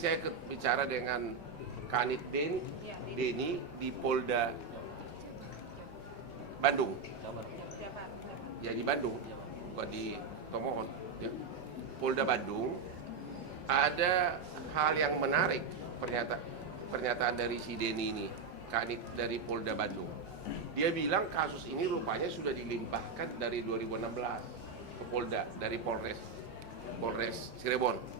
Saya bicara dengan Kanit Deni di Polda Bandung. Ya di Bandung, bukan di Tomohon. Ya. Polda Bandung ada hal yang menarik pernyataan dari si Deni ini, Kanit dari Polda Bandung. Dia bilang kasus ini rupanya sudah dilimpahkan dari 2016 ke Polda dari Polres Cirebon.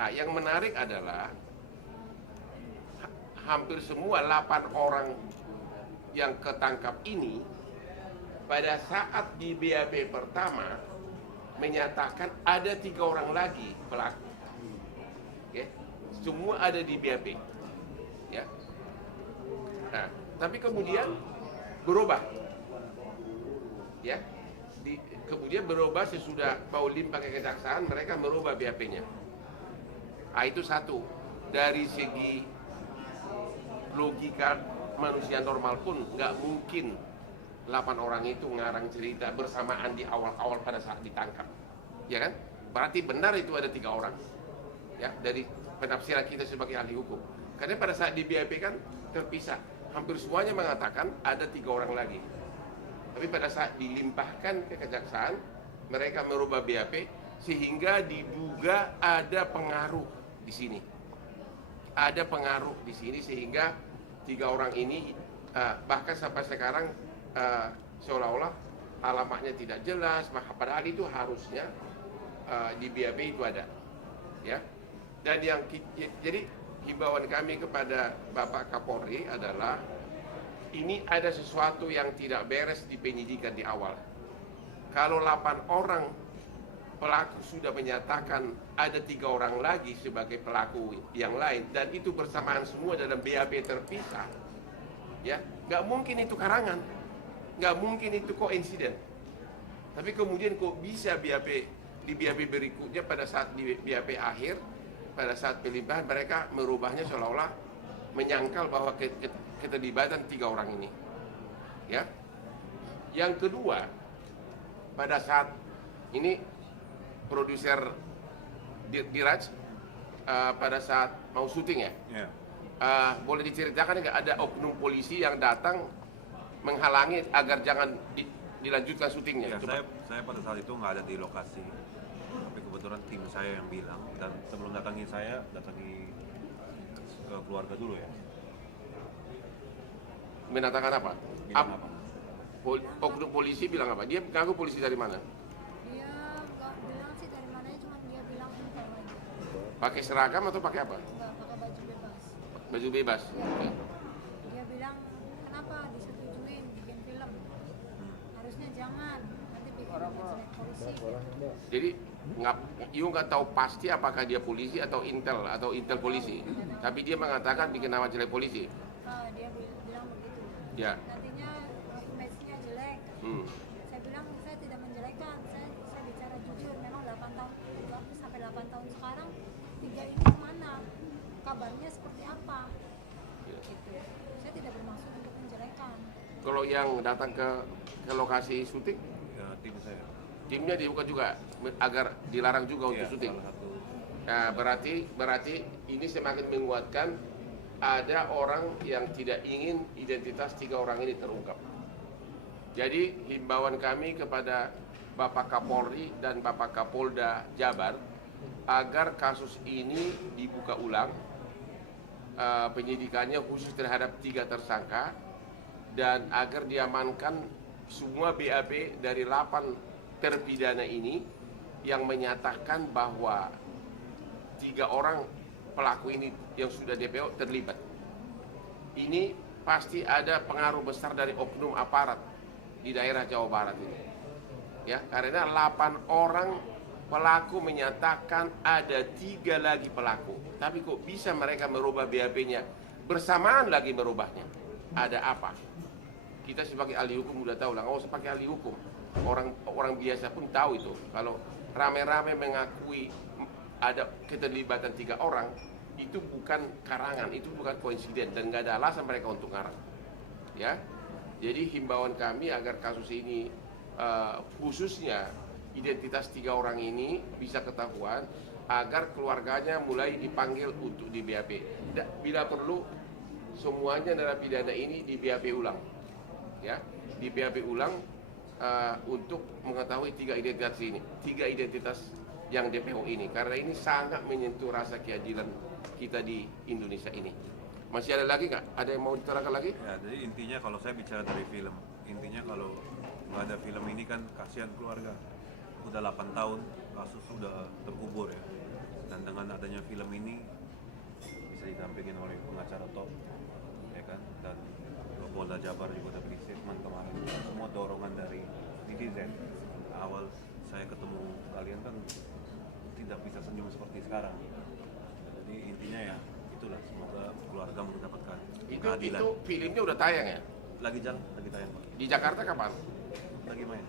Nah, yang menarik adalah hampir semua 8 orang yang ketangkap ini pada saat di BAP pertama menyatakan ada 3 orang lagi pelaku. Okay. Semua ada di BAP. Ya. Nah, tapi kemudian berubah. Ya. Kemudian berubah sesudah mau limpah ke kejaksaan, mereka merubah BAP-nya. Nah, itu satu. Dari segi logika manusia normal pun nggak mungkin 8 orang itu ngarang cerita bersamaan di awal-awal pada saat ditangkap, ya kan? Berarti benar itu ada 3 orang, ya, dari penafsiran kita sebagai ahli hukum. Karena pada saat di BAP kan terpisah, hampir semuanya mengatakan ada 3 orang lagi. Tapi pada saat dilimpahkan ke kejaksaan, mereka merubah BAP sehingga diduga ada pengaruh di sini. Ada pengaruh di sini sehingga 3 orang ini bahkan sampai sekarang seolah-olah alamatnya tidak jelas, padahal itu harusnya di BAP itu ada, ya. Dan jadi himbauan kami kepada Bapak Kapolri adalah ini ada sesuatu yang tidak beres di penyidikan di awal. Kalau 8 orang pelaku sudah menyatakan ada 3 orang lagi sebagai pelaku yang lain dan itu bersamaan semua dalam BAP terpisah, ya nggak mungkin itu karangan, nggak mungkin itu koinsiden. Tapi kemudian kok bisa di BAP berikutnya pada saat di BAP akhir, pada saat pelimpahan mereka merubahnya seolah-olah menyangkal bahwa keterlibatan 3 orang ini, ya. Yang kedua, pada saat ini produser Diraj pada saat mau syuting ya, boleh diceritakan nggak ada oknum polisi yang datang menghalangi agar jangan dilanjutkan syutingnya? Ya, saya pada saat itu nggak ada di lokasi, tapi kebetulan tim saya yang bilang, dan sebelum datangi ke keluarga dulu ya. Menatakan apa? Bilang apa? Oknum polisi bilang apa? Dia mengaku polisi dari mana? Dia nggak bilang sih dari mananya, cuma dia bilang intel aja. Pakai seragam atau pakai apa? Nggak pakai baju bebas. Baju bebas. Ya. Dia bilang kenapa disetujuin bikin film? Harusnya jangan, nanti bikin jelek polisi. Jadi nggak tahu pasti apakah dia polisi atau intel polisi. Tapi dia mengatakan bikin nama jelek polisi. Dia bilang begitu. Ya. Nantinya image-nya jelek. Saya bilang saya tidak menjelekkan, saya bicara jujur. Memang 8 tahun sampai 8 tahun sekarang 3 ini kemana? Kabarnya seperti apa? Gitu. Saya tidak bermaksud untuk menjelekan. Kalau yang datang ke lokasi syuting, Ya, tim saya. timnya dibuka juga agar dilarang juga untuk Ya, syuting. salah satu. Nah, berarti ini semakin menguatkan ada orang yang tidak ingin identitas 3 orang ini terungkap. Jadi himbauan kami kepada Bapak Kapolri dan Bapak Kapolda Jabar agar kasus ini dibuka ulang, penyidikannya khusus terhadap 3 tersangka, dan agar diamankan semua BAP dari 8 terpidana ini yang menyatakan bahwa 3 orang pelaku ini yang sudah DPO terlibat. Ini pasti ada pengaruh besar dari oknum aparat di daerah Jawa Barat ini. Ya, karena 8 orang pelaku menyatakan ada 3 lagi pelaku. Tapi kok bisa mereka merubah BAP-nya bersamaan lagi merubahnya? Ada apa? Kita sebagai ahli hukum udah tahu lah, nggak usah pakai ahli hukum. Orang biasa pun tahu itu. Kalau rame-rame mengakui ada keterlibatan 3 orang, itu bukan karangan, itu bukan koinsiden, dan nggak ada alasan mereka untuk ngarang. Ya, jadi himbauan kami agar kasus ini khususnya identitas 3 orang ini bisa ketahuan, agar keluarganya mulai dipanggil untuk di BAP. Bila perlu semuanya narapidana ini di BAP ulang, ya, di BAP ulang untuk mengetahui tiga identitas yang DPO ini, karena ini sangat menyentuh rasa keadilan kita di Indonesia ini. Masih ada lagi nggak? Ada yang mau diterangkan lagi? Ya, jadi intinya kalau saya bicara dari film, intinya kalau nggak ada film ini kan kasihan keluarga. Udah 8 tahun kasus sudah terkubur ya. Dan dengan adanya film ini bisa didampingin oleh pengacara top, ya kan? Dan Polda Jabar juga udah beri statement kemarin. Semua dorongan dari netizen. Awal saya ketemu kalian kan tidak bisa senyum seperti sekarang. Jadi intinya ya itulah, semoga keluarga mendapatkan keadilan. Itu filmnya udah tayang ya? Lagi tayang Pak. Di Jakarta kapan? Lagi main.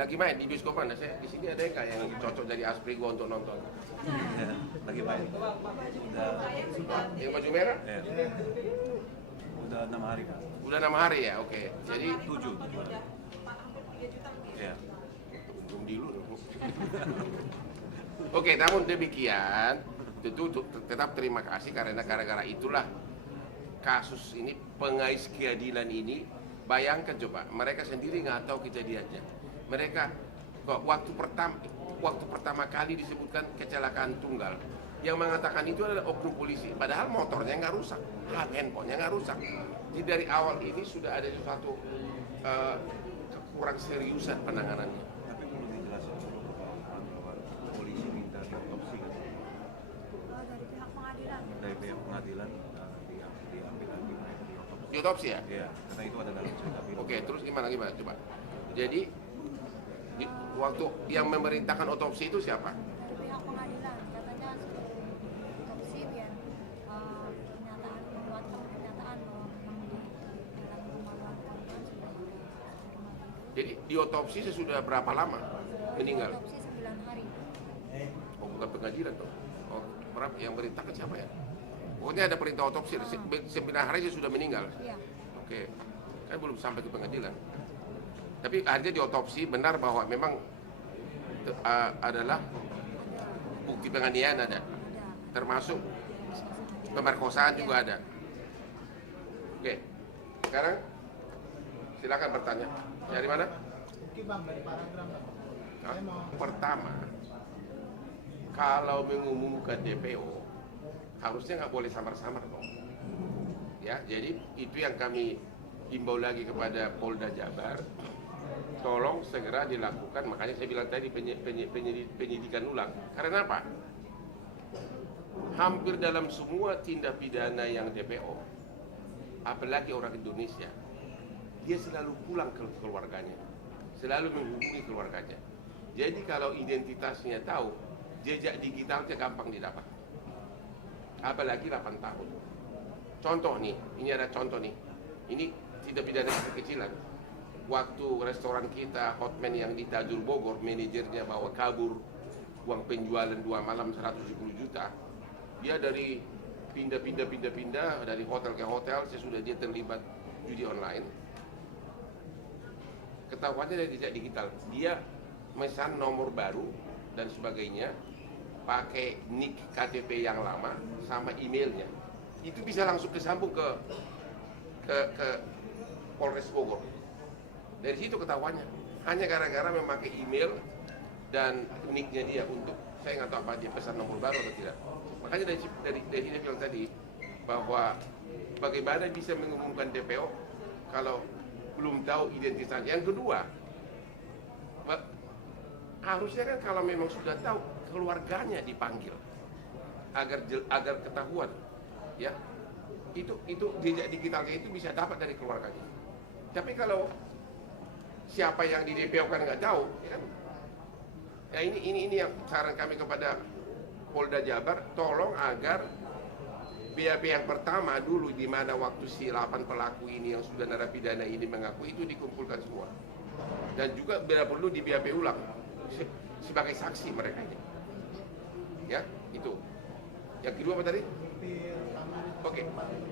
Lagi main di bioskop mana? Saya di sini ada nggak yang cocok dari Aspri gua untuk nonton? Ya, lagi main. Udah Yang baju merah? udah 6 hari Pak. Udah 6 hari ya, oke. Jadi 7. Ya. belum dulu. Oke, namun demikian tentu tetap terima kasih karena gara-gara itulah kasus ini, pengais keadilan ini. Bayangkan coba, mereka sendiri nggak tahu kejadiannya. Mereka kok waktu pertama kali disebutkan kecelakaan tunggal, yang mengatakan itu adalah oknum polisi, padahal motornya nggak rusak, handphonenya nggak rusak. Jadi dari awal ini sudah ada suatu kurang seriusan penanganannya. Tapi perlu dijelasin dulu ke Pak Osman bahwa polisi minta diotopsi kan? Dari pihak pengadilan. Dari pihak pengadilan diambil lagi mereka diotopsi. Diotopsi ya? Iya, karena itu ada dalam cerita film. Oke, terus gimana coba. Jadi waktu yang memerintahkan otopsi itu siapa? Dari pihak pengadilan katanya sudah otopsi biar pernyataan menguatkan pernyataan bahwa memang dalam kemaluan korban sudah ada kematian. Jadi diotopsi sesudah berapa lama meninggal? Otopsi 9 hari. Oh, bukan pengadilan dong. Oh, berapa yang merintahkan siapa ya? Pokoknya ada perintah otopsi 9 hari dia sudah meninggal. Iya. Oke. Kan belum sampai ke pengadilan. Tapi akhirnya diotopsi benar bahwa memang adalah bukti penganiayaan ada. Termasuk pemerkosaan juga ada. Oke. Sekarang silakan bertanya. Dari mana? Nah, pertama, kalau mengumumkan DPO harusnya nggak boleh samar-samar dong. Ya, jadi itu yang kami himbau lagi kepada Polda Jabar. Tolong segera dilakukan, makanya saya bilang tadi penyidikan ulang. Karena apa? Hampir dalam semua tindak pidana yang DPO, apalagi orang Indonesia, dia selalu pulang ke keluarganya, selalu menghubungi keluarganya. Jadi kalau identitasnya tahu, jejak digitalnya gampang didapat. Apalagi 8 tahun. Contoh nih, ini ada contoh nih. Ini tidak pidana kekecilan. Waktu restoran kita Hotman yang di Tajur Bogor, manajernya bawa kabur uang penjualan 2 malam 110 juta. Dia dari pindah dari hotel ke hotel, sesudah dia terlibat judi online. Ketahuannya dari jejak digital, dia mesan nomor baru dan sebagainya, pakai nick KTP yang lama sama emailnya. Itu bisa langsung kesambung ke Polres Bogor. Dari situ ketahuannya, hanya gara-gara memakai email dan nicknya dia untuk, saya nggak tahu apa dia pesan nomor baru atau tidak. Makanya dari sini bilang tadi bahwa bagaimana bisa mengumumkan DPO kalau belum tahu identitasnya. Yang kedua, harusnya kan kalau memang sudah tahu, keluarganya dipanggil agar ketahuan, ya. Itu jejak digitalnya itu bisa dapat dari keluarganya. Tapi kalau siapa yang di DPO kan nggak tahu, ya kan? Ya ini yang saran kami kepada Polda Jabar, tolong agar BAP yang pertama dulu, di mana waktu si 8 pelaku ini yang sudah narapidana ini mengaku, itu dikumpulkan semua. Dan juga bila perlu di BAP ulang sebagai saksi mereka ini. Ya, itu. Yang kedua apa tadi? Oke,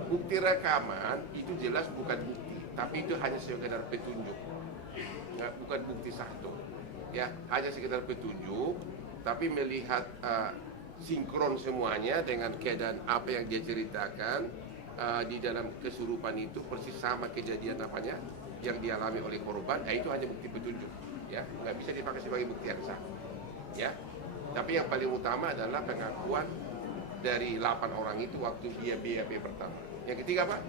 bukti rekaman itu jelas bukan bukti, tapi itu hanya sekedar petunjuk. Nggak, bukan bukti satu. Ya, hanya sekedar petunjuk, tapi melihat sinkron semuanya dengan keadaan apa yang dia ceritakan di dalam kesurupan itu persis sama kejadian apanya yang dialami oleh korban. Itu hanya bukti petunjuk, ya, nggak bisa dipakai sebagai bukti yang sah, ya. Tapi yang paling utama adalah pengakuan dari 8 orang itu waktu dia BAP pertama. Yang ketiga Pak?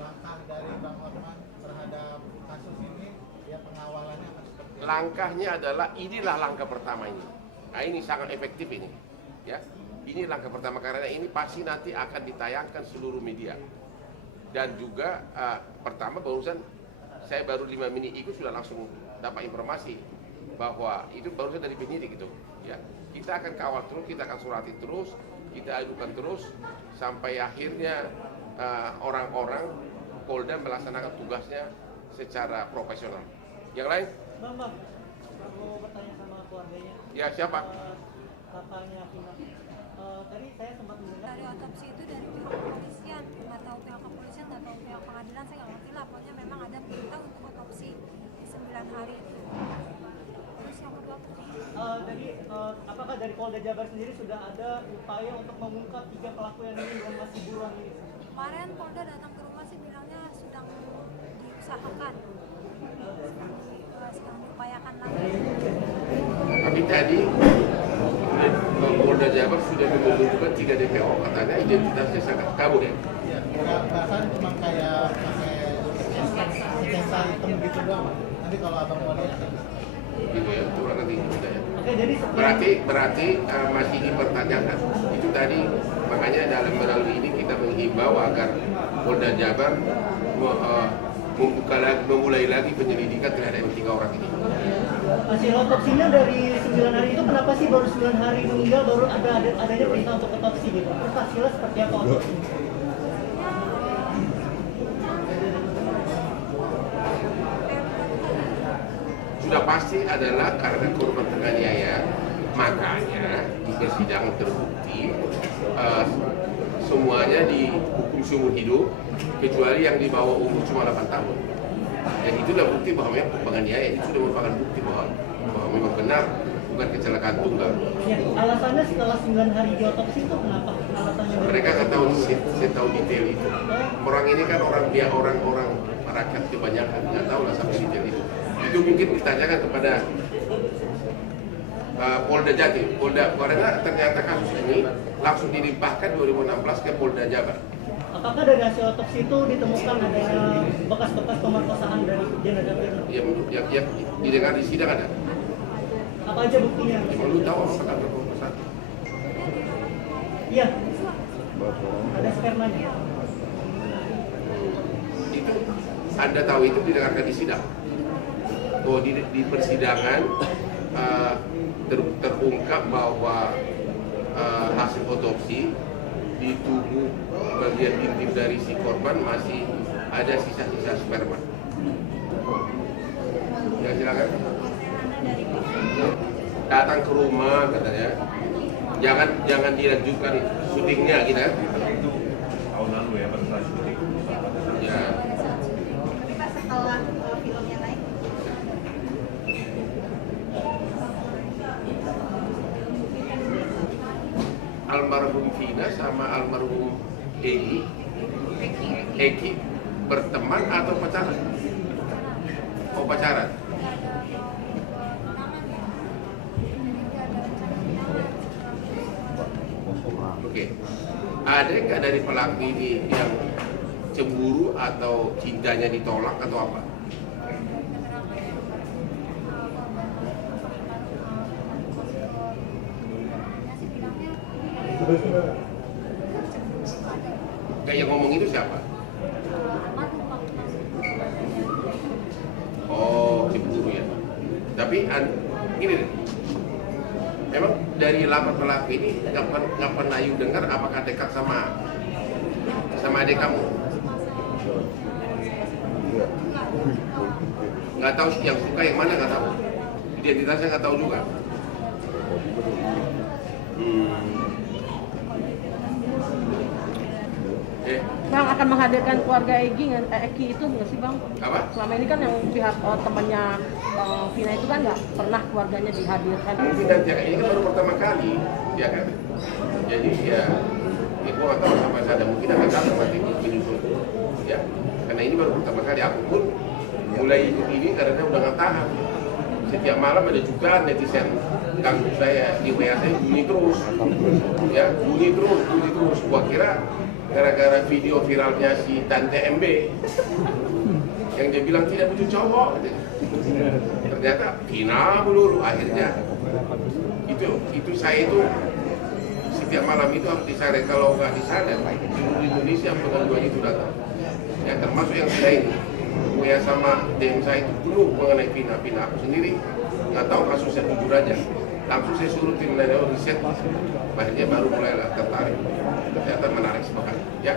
Langkah dari Bang Hotman terhadap kasus ini, ya pengawalannya akan seperti apa? Langkahnya adalah inilah langkah pertama ini. Nah, ini sangat efektif ini, ya. Ini langkah pertama karena ini pasti nanti akan ditayangkan seluruh media. Dan juga pertama barusan saya baru 5 menit ikut sudah langsung dapat informasi bahwa itu barusan dari penyidik itu, ya. Kita akan kawal terus, kita akan surati terus, kita adukan terus sampai akhirnya orang-orang Polda melaksanakan tugasnya secara profesional. Yang lain? Bang, aku bertanya sama keluarganya. Ya, siapa? Kakaknya Vina. Tadi saya sempat mendengar Dari otopsi itu dari pihak kepolisian, nggak tahu pihak kepolisian, nggak tahu pihak pengadilan, saya nggak ngerti lah. Pokoknya memang ada perintah untuk otopsi di 9 hari itu. Terus yang kedua dari apakah dari Polda Jabar sendiri sudah ada upaya untuk mengungkap 3 pelaku yang ini yang masih buruan ini? kemarin Polda datang ke rumah sih bilangnya sedang diusahakan, sedang diupayakan lagi. Tapi tadi Polda Jabar sudah menunjukkan 3 DPO, katanya identitasnya sangat kabur, ya. Ya, bahkan cuma kayak pakai sketsa hitam gitu doang. Nanti kalau abang mau lihat, Gitu ya, itu orang nanti juga ya. Oke, jadi Berarti masih dipertanyakan. Itu tadi makanya dalam melalui ini kita menghimbau agar Polda Jabar memulai lagi penyelidikan terhadap 3 orang ini. hasil otopsinya dari 9 hari itu kenapa sih baru 9 hari meninggal baru adanya perintah untuk otopsi gitu? Terus hasilnya seperti apa otopsi? Sudah pasti adalah karena korban penganiaya, makanya di persidangan terbukti semuanya dihukum seumur hidup kecuali yang di bawah umur cuma 8 tahun. Dan itulah bukti bahwa memang penganiaya itu sudah merupakan bukti bahwa memang benar bukan kecelakaan tunggal. Ya, alasannya setelah 9 hari diotopsi itu kenapa? Alasannya Mereka nggak tahu, saya tahu detail itu. Orang ini kan orang rakyat kebanyakan nggak tahu lah sampai detail itu. Itu mungkin ditanyakan kepada Polda Jatim, karena ternyata kasus ini langsung dilimpahkan 2016 ke Polda Jabar. Apakah dari hasil otopsi itu ditemukan adanya bekas-bekas pemerkosaan dari jenazah Firna? Yang didengar di sidang ada. Apa aja buktinya? Cuma lu tahu apa kata pemerkosaan? Iya, ada spermanya. Itu Anda tahu itu didengarkan di sidang. Bahwa di persidangan terungkap bahwa hasil otopsi di tubuh bagian intim dari si korban masih ada sisa-sisa sperma. Ya silakan. Datang ke rumah katanya. Jangan dilanjutkan syutingnya kita. Itu tahun lalu ya pada saat syuting. Ya. Tapi pas setelah filmnya naik, Almarhum Vina sama almarhum Eki berteman atau pacaran? Oh pacaran. Oke. Ada nggak dari pelaku ini yang cemburu atau cintanya ditolak atau apa? Kayak yang ngomong itu siapa? Oh, cemburu ya. Tapi gini deh. Memang dari 8 pelaku ini nggak pernah you dengar apakah dekat sama adik kamu? Nggak tahu yang suka yang mana, nggak tahu. Identitasnya nggak tahu juga. Bang akan menghadirkan keluarga Eki itu nggak sih Bang? Apa? Selama ini kan yang pihak temannya Vina itu kan nggak pernah keluarganya dihadirkan. Mungkin nanti ini kan baru pertama kali, ya kan? Jadi ya gue nggak tahu sampai ada mungkin akan datang nanti menyusul, ya. Karena ini baru pertama kali aku pun mulai ikut ini karena udah nggak tahan. Setiap malam ada juga netizen ganggu saya di WA saya bunyi terus, ya bunyi terus. Gua kira gara-gara video viralnya si Tante MB yang dia bilang tidak butuh cowok, gitu. Ternyata Vina melulu akhirnya itu saya itu setiap malam itu harus disaring, kalau nggak disaring di Indonesia pengaduan itu datang, ya termasuk yang saya ini WA sama DM saya itu penuh mengenai Vina aku sendiri nggak tahu kasusnya, jujur aja langsung saya suruh tim riset, akhirnya baru mulai tertarik, ternyata menarik sekali, ya.